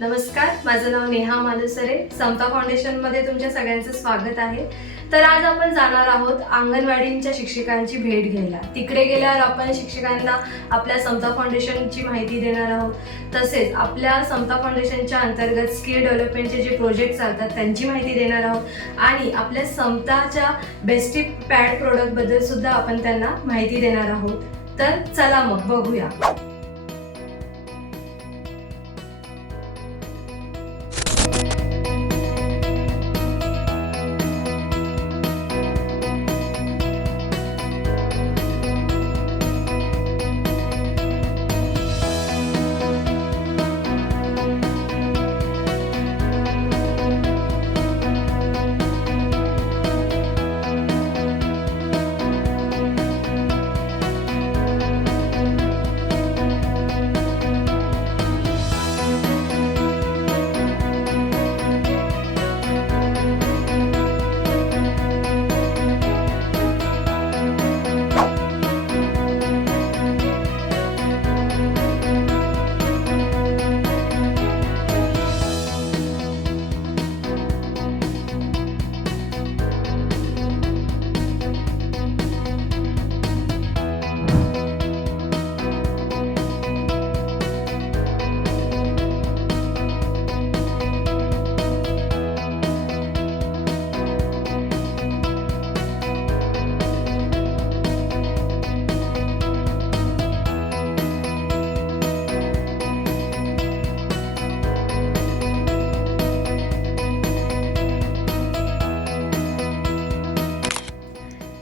नमस्कार, माझं नाव नेहा मालुसरे. समता फाउंडेशनमध्ये तुमच्या सगळ्यांचं स्वागत आहे. तर आज आपण जाणार आहोत अंगणवाडींच्या शिक्षकांची भेट घ्यायला. तिकडे गेल्यावर आपण शिक्षकांना आपल्या समता फाउंडेशनची माहिती देणार आहोत. तसेच आपल्या समता फाउंडेशनच्या अंतर्गत स्किल डेव्हलपमेंटचे जे प्रोजेक्ट चालतात त्यांची माहिती देणार आहोत आणि आपल्या समताच्या बेस्टी पॅड प्रोडक्टबद्दल सुद्धा आपण त्यांना माहिती देणार आहोत. तर चला मग बघूया.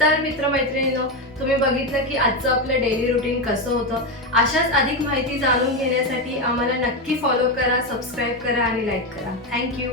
तर मित्रमैत्रिणींनो, तुम्ही बघितलं की आजचं आपलं डेली रुटीन कसं होतं. अशाच अधिक माहिती जाणून घेण्यासाठी आम्हाला नक्की फॉलो करा, सबस्क्राईब करा आणि लाईक करा. थँक्यू.